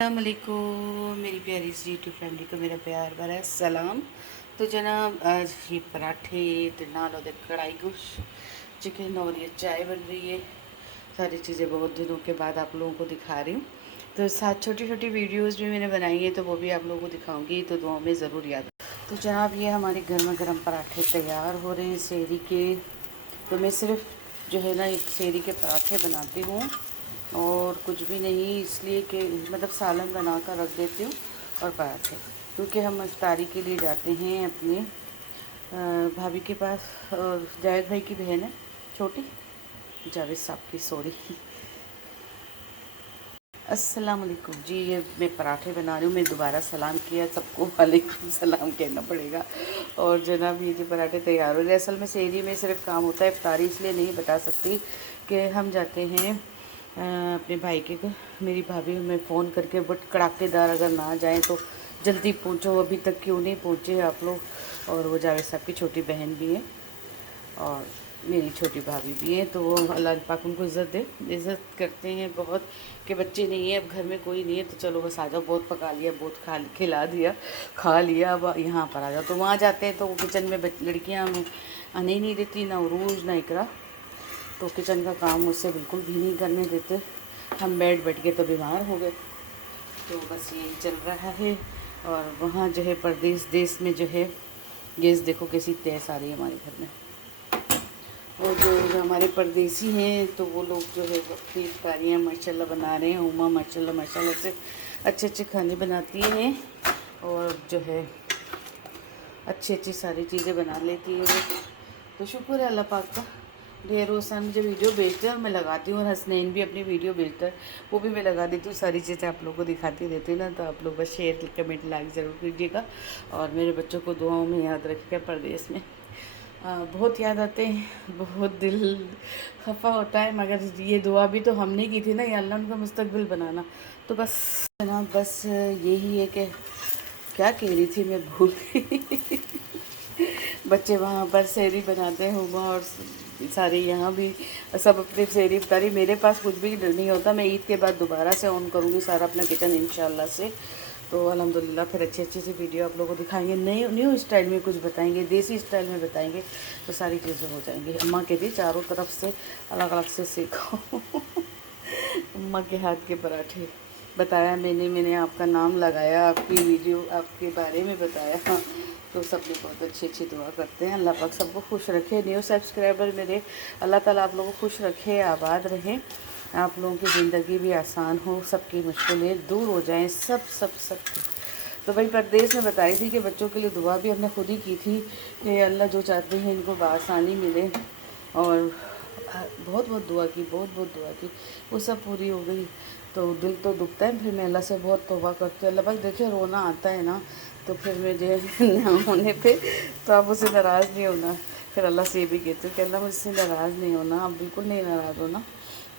अस्सलामुअलैकुम मेरी प्यारी सी यूट्यूब फैमिली को मेरा प्यार भरा सलाम। तो जनाब आज ये पराठे नाल और कढ़ाई गोश्त चिकन और ये चाय बन रही है। सारी चीज़ें बहुत दिनों के बाद आप लोगों को दिखा रही हूँ। तो साथ छोटी छोटी वीडियोस भी मैंने बनाई है, तो वो भी आप लोगों को दिखाऊंगी, तो दुआ में ज़रूर याद। तो जनाब ये हमारे गर्मा गर्म पराठे तैयार हो रहे हैं सेहरी के। तो मैं सिर्फ जो है ना एक सेहरी के पराठे बनाती हूँ और कुछ भी नहीं, इसलिए कि मतलब सालन बना कर रख देती हूँ और पराठे, क्योंकि हम इफ्तारी के लिए जाते हैं अपने भाभी के पास। और जावेद भाई की बहन है छोटी, जावेद साहब की, सॉरी। अस्सलाम वालेकुम जी। ये मैं पराठे बना रही हूँ। मैं दोबारा सलाम किया, सबको वालेकुम सलाम कहना पड़ेगा। और जनाब ये जो पराठे तैयार हो रहे, असल में सेहरी में सिर्फ काम होता है इफ्तारी, इसलिए नहीं बता सकती कि हम जाते हैं अपने भाई के घर। मेरी भाभी हमें फ़ोन करके बट कड़ाकेदार अगर ना जाएँ तो जल्दी पहुँचो, अभी तक क्यों नहीं पहुँचे आप लोग। और वो जावेद साहब की छोटी बहन भी है और मेरी छोटी भाभी भी है, तो वो अल्लाह पाक उनको इज़्ज़त करते हैं बहुत, कि बच्चे नहीं है, अब घर में कोई नहीं है, तो चलो बस आ जाओ, बहुत पका लिया, बहुत खिला दिया, खा लिया, अब यहाँ पर आ जाओ। तो वहाँ जाते हैं तो वो किचन में लड़कियाँ हमें आने ही नहीं देती, ना उरूज ना इकरा, तो किचन का काम मुझसे बिल्कुल भी नहीं करने देते। हम बैठ के तो बीमार हो गए। तो बस यही चल रहा है। और वहाँ जो है परदेश देश में जो है गैस देखो कैसी तेज़ आ रही है हमारे घर में। और जो हमारे परदेसी हैं तो वो लोग जो है अपनी इफ्तारियाँ माशाल्लाह बना रहे हैं। उमा माशाल्लाह माशाल्लाह से अच्छे अच्छे खाने बनाती हैं और जो है अच्छी अच्छी सारी चीज़ें बना लेती है वो। तो शुक्र है अल्लाह पाक का। ढेर रोज़ मुझे वीडियो भेजते हैं और मैं लगाती हूँ, और हसनैन भी अपनी वीडियो भेजता है, वो भी मैं लगा देती हूँ। सारी चीज़ें आप लोगों को दिखाती रहती हूँ ना, तो आप लोग बस शेयर कमेंट लाइक ज़रूर कीजिएगा और मेरे बच्चों को दुआओं में याद रखिएगा। परदेश में बहुत याद आते हैं, बहुत दिल खफा होता है, मगर ये दुआ भी तो हमने की थी ना, या अल्लाह उनका मुस्तकबिल बनाना। तो बस जनाब बस यही है कि क्या कह रही थी मैं भूल गई। बच्चे वहाँ पर सेहरी बनाते हैं हुमा और सारे यहाँ भी सब अपनी सेहरी बता रही। मेरे पास कुछ भी नहीं होता, मैं ईद के बाद दोबारा से ऑन करूँगी सारा अपना किचन इंशाल्लाह से। तो अल्हम्दुलिल्लाह फिर अच्छी अच्छी सी वीडियो आप लोगों को दिखाएंगे, नए न्यू स्टाइल में कुछ बताएंगे, देसी स्टाइल में बताएंगे, तो सारी चीज़ें हो जाएंगी। अम्मा के भी चारों तरफ से अलग अलग से सीखो। अम्मा के हाथ के पराठे बताया मैंने आपका नाम लगाया, आपकी वीडियो आपके बारे में बताया। तो सब लोग बहुत अच्छी अच्छी दुआ करते हैं। अल्लाह पाक सबको खुश रखे। न्यू सब्सक्राइबर मेरे, अल्लाह ताला आप लोगों को खुश रखे, आबाद रहें, आप लोगों की ज़िंदगी भी आसान हो, सबकी मुश्किलें दूर हो जाएं, सब सब सब। तो भाई परदेश में बताई थी कि बच्चों के लिए दुआ भी हमने खुद ही की थी कि अल्लाह जो चाहते हैं इनको बआसानी मिले, और बहुत बहुत दुआ की, बहुत बहुत दुआ की, वो सब पूरी हो गई। तो दिल तो दुखता है, फिर मैं अल्लाह से बहुत तौबा करती हूँ। अल्लाह पाक देखिए रोना आता है ना, तो फिर मुझे ना होने पे तो आप मुझसे नाराज़ नहीं होना। फिर अल्लाह से ये भी कहती हूँ कि अल्लाह मुझसे नाराज़ नहीं होना, आप बिल्कुल नहीं नाराज़ होना।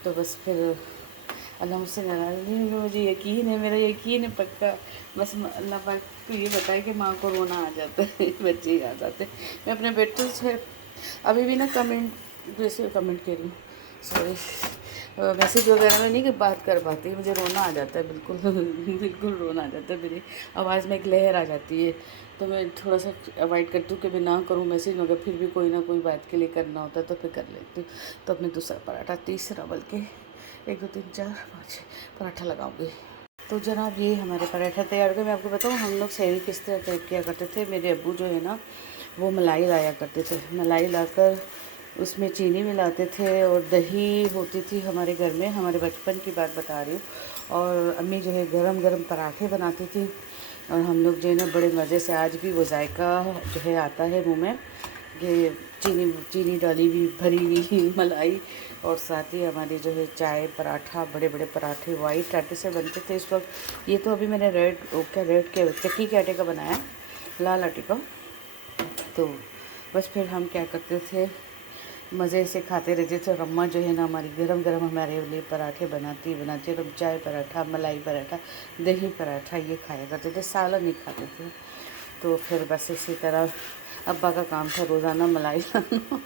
तो बस फिर अल्लाह मुझसे नाराज़ नहीं होगी, मुझे यकीन है, मेरा यकीन है पक्का। बस अल्लाह पाक को ये बताए कि माँ को रोना आ जाता है, बच्चे ही आ जाते हैं। मैं अपने बेटों से अभी भी ना कमेंट, जैसे कमेंट कह रही हूँ, सॉरी, मैसेज वगैरह में नहीं कि बात कर पाती, मुझे रोना आ जाता है बिल्कुल। बिल्कुल रोना आ जाता है, मेरी आवाज़ में एक लहर आ जाती है। तो मैं थोड़ा सा अवॉइड करती हूँ कि मैं ना करूँ मैसेज, मगर फिर भी कोई ना कोई बात के लिए करना होता है तो फिर कर लेती हूँ। तो अपने दूसरा पराठा, तीसरा बल्कि 1 2 3 4 5 पराठा लगाऊंगी। तो जनाब ये हमारे पराठा तैयार हो गए। मैं आपको बताऊँ हम लोग सेहरी किस तरह किया करते थे। मेरे अब्बू जो है ना वो मलाई लाया करते थे, मलाई लाकर उसमें चीनी मिलाते थे और दही होती थी हमारे घर में, हमारे बचपन की बात बता रही हूँ। और अम्मी जो है गरम गरम पराठे बनाती थी और हम लोग जो है ना बड़े मज़े से, आज भी वो जायका जो है आता है मुँह में, ये चीनी चीनी डाली हुई भरी हुई मलाई, और साथ ही हमारी जो है चाय पराठा, बड़े बड़े पराठे वाइट आटे से बनते थे इस वक्त। ये तो अभी मैंने रेड के चक्की के आटे का बनाया, लाल आटे का। तो बस फिर हम क्या करते थे, मज़े से खाते रहते थे। और अम्मा जो है ना हमारी गरम गरम हमारे लिए पराठे बनाती बनाती, और हम चाय पराठा, मलाई पराठा, दही पराठा ये खाया करते थे, सालन नहीं खाते थे। तो फिर बस इसी तरह अब्बा का काम था रोज़ाना मलाई लाना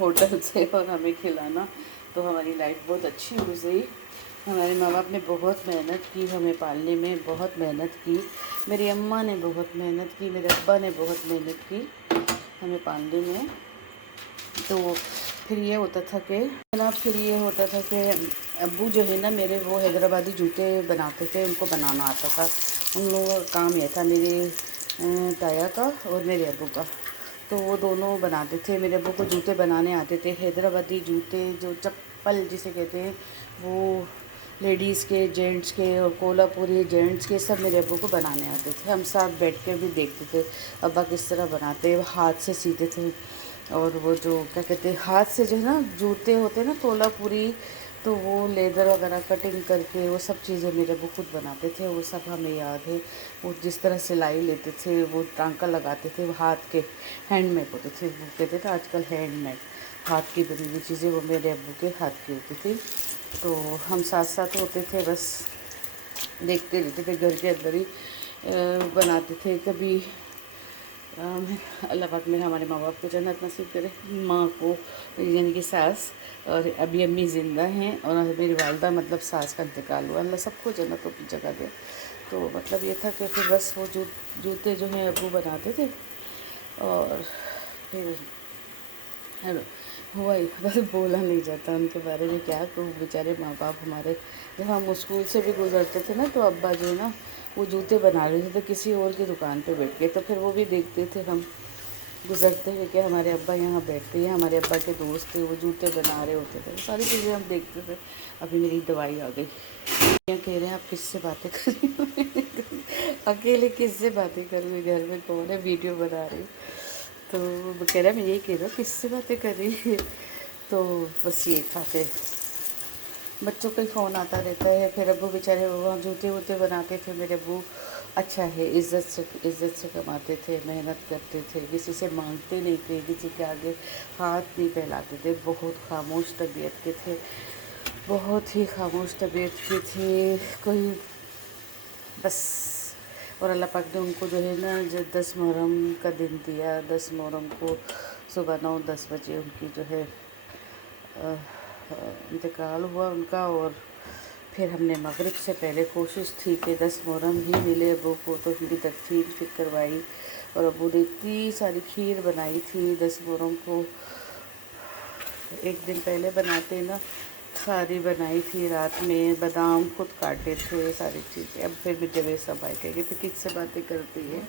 होटल से और हमें खिलाना। तो हमारी लाइफ बहुत अच्छी गुजरी हमारे माँ बाप ने बहुत मेहनत की हमें पालने में, बहुत मेहनत की। मेरी अम्मा ने बहुत मेहनत की, मेरे अब्बा ने बहुत मेहनत की हमें पालने में। तो फिर ये होता था कि अब्बू जो है ना मेरे, वो हैदराबादी जूते बनाते थे, उनको बनाना आता था। उन लोगों का काम यह था, मेरे ताया का और मेरे अब्बू का। तो वो दोनों बनाते थे। मेरे अब्बू को जूते बनाने आते थे, हैदराबादी जूते, जो चप्पल जिसे कहते हैं, वो लेडीज़ के, जेंट्स के और कोल्हापुरी जेंट्स के, सब मेरे अब्बू को बनाने आते थे। हम साथ बैठ कर भी देखते थे अब्बा किस तरह बनाते, वो हाथ से सीते थे। और वो जो क्या कहते हैं, हाथ से जो है ना जूते होते हैं ना कोल्हापुरी, तो वो लेदर वगैरह कटिंग करके वो सब चीज़ें मेरे अब्बू खुद बनाते थे। वो सब हमें याद है। वो जिस तरह सिलाई लेते थे, वो टांका लगाते थे, वो हाथ के हैंडमेड होते थे। वो कहते थे आजकल हैंडमेड, हाथ की बनी हुई चीज़ें, वो मेरे अब्बू के हाथ की होती थी। तो हम साथ साथ होते थे, बस देखते रहते थे, घर के अंदर ही बनाते थे। कभी अल्लाह पाक में हमारे माँ बाप को जन्नत नसीब करे, माँ को यानी कि सास, और अभी अम्मी ज़िंदा हैं, और मेरी वालदा मतलब सास का इंतकाल हुआ, अल्लाह सबको जन्नतों की जगह दे। तो मतलब ये था कि फिर बस वो जूते जो हैं अब्बू बनाते थे। और फिर हेलो, हुआ ही बस, बोला नहीं जाता उनके बारे में, क्या कहूँ। बेचारे माँ बाप हमारे, जब हम स्कूल से भी गुजरते थे ना, तो अब्बा जो है ना वो जूते बना रहे थे, तो किसी और की दुकान पे बैठ गए, तो फिर वो भी देखते थे हम गुजरते हुए कि हमारे अब्बा यहाँ बैठते हैं, हमारे अब्बा के दोस्त थे, वो जूते बना रहे होते थे, वो सारी चीज़ें हम देखते थे। अभी मेरी दवाई आ गई। क्या कह रहे हैं आप, किससे बातें कर रही हो? अकेले किससे बातें कर रही हूँ, घर में कौन है, वीडियो बना रही हूँ। तो वो कह रहा है मैं यही कह रहा हूँ, किससे बातें कर रही है। तो बस ये था कि बच्चों का ही फ़ोन आता रहता है। फिर अब्बू बेचारे वहाँ जूते वूते बनाते थे मेरे अब्बू। अच्छा है, इज़्ज़त से कमाते थे, मेहनत करते थे, किसी से मांगते नहीं थे, किसी के आगे हाथ नहीं फैलाते थे। बहुत खामोश तबीयत के थे, बहुत ही खामोश तबीयत के थे। कोई बस, और अल्लाह पाक ने उनको जो है ना, जो 10 मुहर्रम का दिन दिया, 10 मुहर्रम को सुबह 9-10 बजे उनकी जो है इंतकाल हुआ उनका। और फिर हमने मगरिब से पहले कोशिश थी कि 10 मुहर्रम ही मिले अब्बू को, तो उनकी दफीन फिर करवाई। और अब्बू ने इतनी सारी खीर बनाई थी 10 मुहर्रम को, एक दिन पहले बनाते ना, सारी बनाई थी रात में, बादाम खुद काटे थे, सारी चीज़ें। अब फिर भी जब ये सब आए, कहेंगे तो किससे बातें करती है।